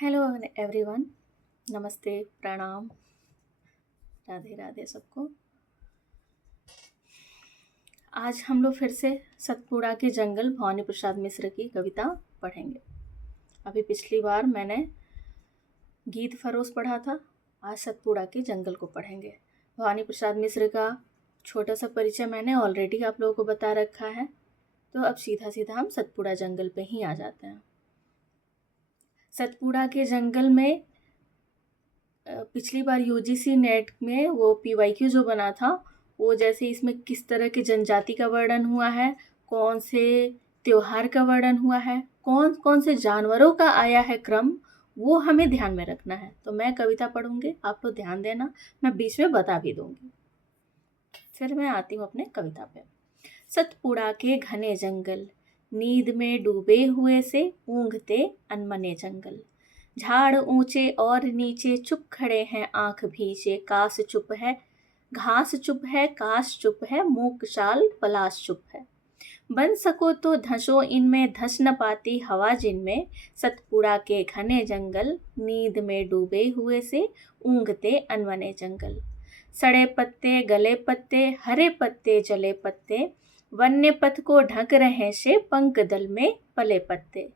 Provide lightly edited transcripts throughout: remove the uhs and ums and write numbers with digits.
Hello everyone. नमस्ते, प्रणाम, राधे राधे सबको। आज हम लोग फिर से सतपुड़ा के जंगल भवानी प्रसाद मिश्र की कविता पढ़ेंगे। अभी पिछली बार मैंने गीत फरोश पढ़ा था, आज सतपुड़ा के जंगल को पढ़ेंगे। भवानी प्रसाद मिश्र का छोटा सा परिचय मैंने ऑलरेडी आप लोगों को बता रखा है, तो अब सीधा सीधा हम सतपुड़ा जंगल पे ही आ जाते हैं। सतपुड़ा के जंगल में पिछली बार यूजीसी नेट में वो पीवाईक्यू जो बना था, वो जैसे इसमें किस तरह की जनजाति का वर्णन हुआ है, कौन से त्योहार का वर्णन हुआ है, कौन कौन से जानवरों का आया है क्रम, वो हमें ध्यान में रखना है। तो मैं कविता पढ़ूंगी, आप लोग ध्यान देना, मैं बीच में बता भी दूंगी। फिर मैं आती हूँ अपने कविता पे। सतपुड़ा के घने जंगल, नींद में डूबे हुए से ऊँघते अनमने जंगल। झाड़ ऊंचे और नीचे चुप खड़े हैं आंख भीचे, काश चुप है घास चुप है, काश चुप है मूक शाल पलाश चुप है। बन सको तो धसो इनमें, धस न पाती हवा जिनमें। सतपुड़ा के घने जंगल, नींद में डूबे हुए से ऊँघते अनमने जंगल। सड़े पत्ते गले पत्ते, हरे पत्ते जले पत्ते, वन्य पथ को ढक रहे से पंख दल में पले पत्ते।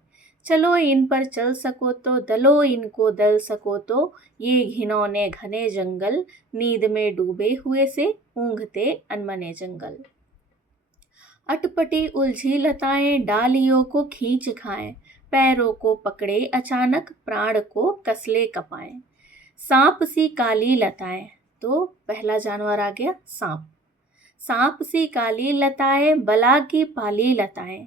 चलो इन पर चल सको तो, दलो इनको दल सको तो, ये घिनौने घने जंगल, नींद में डूबे हुए से ऊँघते अनमने जंगल। अटपटी उलझी लताएं डालियों को खींच खाएं, पैरों को पकड़े अचानक प्राण को कसले कपाएं। सांप सी काली लताएं, तो पहला जानवर आ गया सांप। सांप सी काली लताएं, बला की पाली लताएं,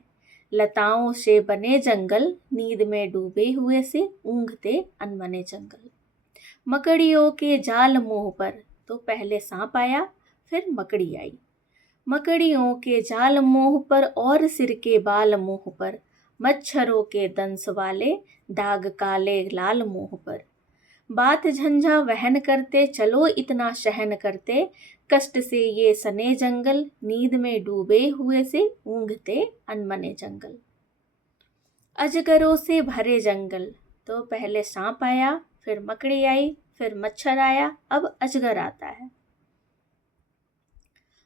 लताओं से बने जंगल, नींद में डूबे हुए से ऊँघते अनमने जंगल। मकड़ियों के जाल मुंह पर, तो पहले सांप आया फिर मकड़ी आई। मकड़ियों के जाल मुंह पर और सिर के बाल मुंह पर, मच्छरों के दंश वाले दाग काले लाल मुंह पर। बात झंझा वहन करते, चलो इतना सहन करते, कष्ट से ये सने जंगल, नींद में डूबे हुए से ऊँघते अनमने जंगल। अजगरों से भरे जंगल, तो पहले सांप आया फिर मकड़ी आई फिर मच्छर आया, अब अजगर आता है।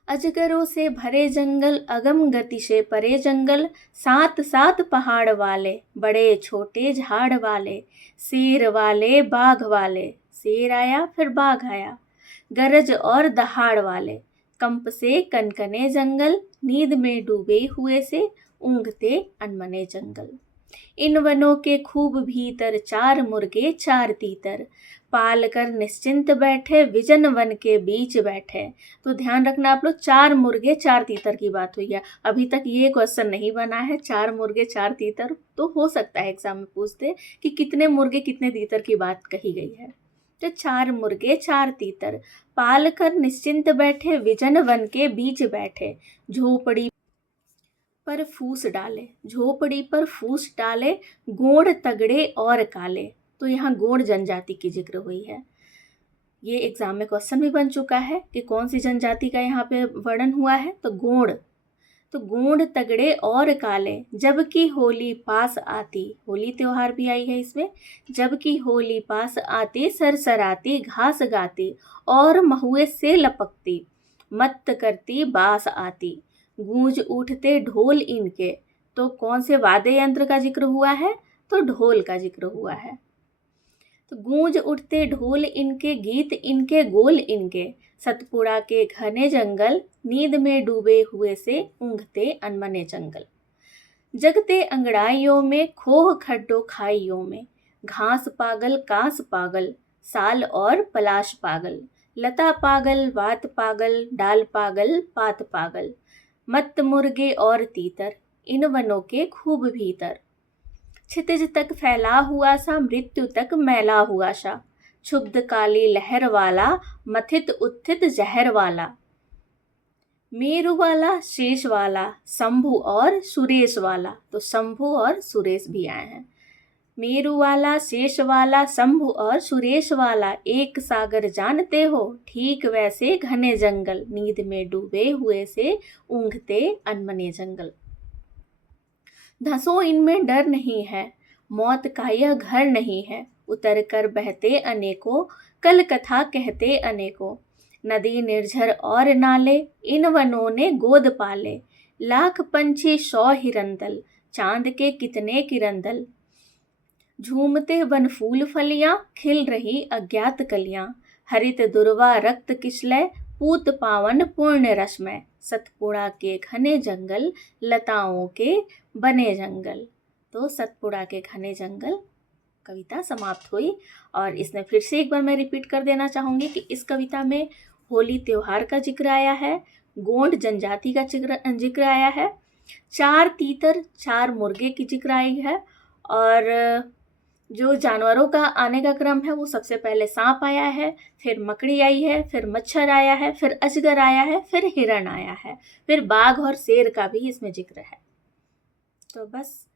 अजगरों से भरे जंगल, अगम गति से परे जंगल, सात सात पहाड़ वाले, बड़े छोटे झाड़ वाले, शेर वाले बाघ वाले, शेर आया फिर बाघ आया। गरज और दहाड़ वाले, कंप से कनकने जंगल, नींद में डूबे हुए से ऊँघते अनमने जंगल। इन वनों के खूब भीतर, चार मुर्गे चार तीतर, पाल कर निश्चिंत बैठे, विजन वन के बीच बैठे। तो ध्यान रखना आप लोग, चार मुर्गे चार तीतर की बात हुई है। अभी तक ये क्वेश्चन नहीं बना है चार मुर्गे चार तीतर, तो हो सकता है एग्जाम में पूछते कि कितने मुर्गे कितने तीतर की बात कही गई है। तो चार मुर्गे चार तीतर, पाल कर निश्चिंत बैठे, विजन वन के बीच बैठे। झोपड़ी पर फूस डाले, झोपड़ी पर फूस डाले, गोंड तगड़े और काले। तो यहाँ गोंड जनजाति की जिक्र हुई है। ये एग्जाम में क्वेश्चन भी बन चुका है कि कौन सी जनजाति का यहाँ पे वर्णन हुआ है, तो गोंड। तो गोंड तगड़े और काले, जबकि होली पास आती, होली त्योहार भी आई है इसमें। जबकि होली पास आती, सरसराती घास गाती, और महुए से लपकती, मत्त करती बास आती। गूंज उठते ढोल इनके, तो कौन से वाद्य यंत्र का जिक्र हुआ है, तो ढोल का जिक्र हुआ है। तो गूंज उठते ढोल इनके, गीत इनके गोल इनके, सतपुड़ा के घने जंगल, नींद में डूबे हुए से ऊँघते अनमने जंगल। जगते अंगड़ाइयों में, खोह खड्डों खाइयों में, घास पागल कास पागल, साल और पलाश पागल, लता पागल वात पागल, डाल पागल पात पागल। मत्त मुर्गे और तीतर, इन वनों के खूब भीतर। क्षितिज तक फैला हुआ सा, मृत्यु तक मैला हुआ सा, क्षुब्ध काली लहर वाला, मथित उत्थित जहर वाला। मेरु वाला शेष वाला, शंभु और सुरेश वाला। तो शंभु और सुरेश भी आए हैं। मेरु वाला शेष वाला, शंभु और सुरेश वाला, एक सागर जानते हो, ठीक वैसे घने जंगल, नींद में डूबे हुए से ऊँघते अनमने जंगल। धसो इनमें डर नहीं है, मौत का यह घर नहीं है, उतर कर बहते अनेकों, कल कथा कहते अनेकों। नदी निर्झर और नाले, इन वनों ने गोद पाले। लाख पंछी 100 हिरंदल, चांद के कितने किरंदल। झूमते वन फूल फलियां, खिल रही अज्ञात कलियां। हरित दुर्वा रक्त किशलय, पूत पावन पूर्ण रश्मय। सतपुड़ा के घने जंगल, लताओं के बने जंगल। तो सतपुड़ा के घने जंगल कविता समाप्त हुई। और इसमें फिर से एक बार मैं रिपीट कर देना चाहूँगी कि इस कविता में होली त्योहार का जिक्र आया है, गोंड जनजाति का जिक्र आया है, 4 तीतर 4 मुर्गे की जिक्र आई है, और जो जानवरों का आने का क्रम है वो सबसे पहले सांप आया है, फिर मकड़ी आई है, फिर मच्छर आया है, फिर अजगर आया है, फिर हिरण आया है, फिर बाघ और शेर का भी इसमें जिक्र है। तो बस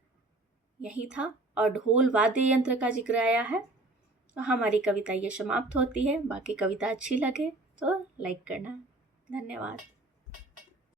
यही था। और ढोल वाद्य यंत्र का जिक्र आया है। तो हमारी कविता ये समाप्त होती है। बाकी कविता अच्छी लगे तो लाइक करना। धन्यवाद।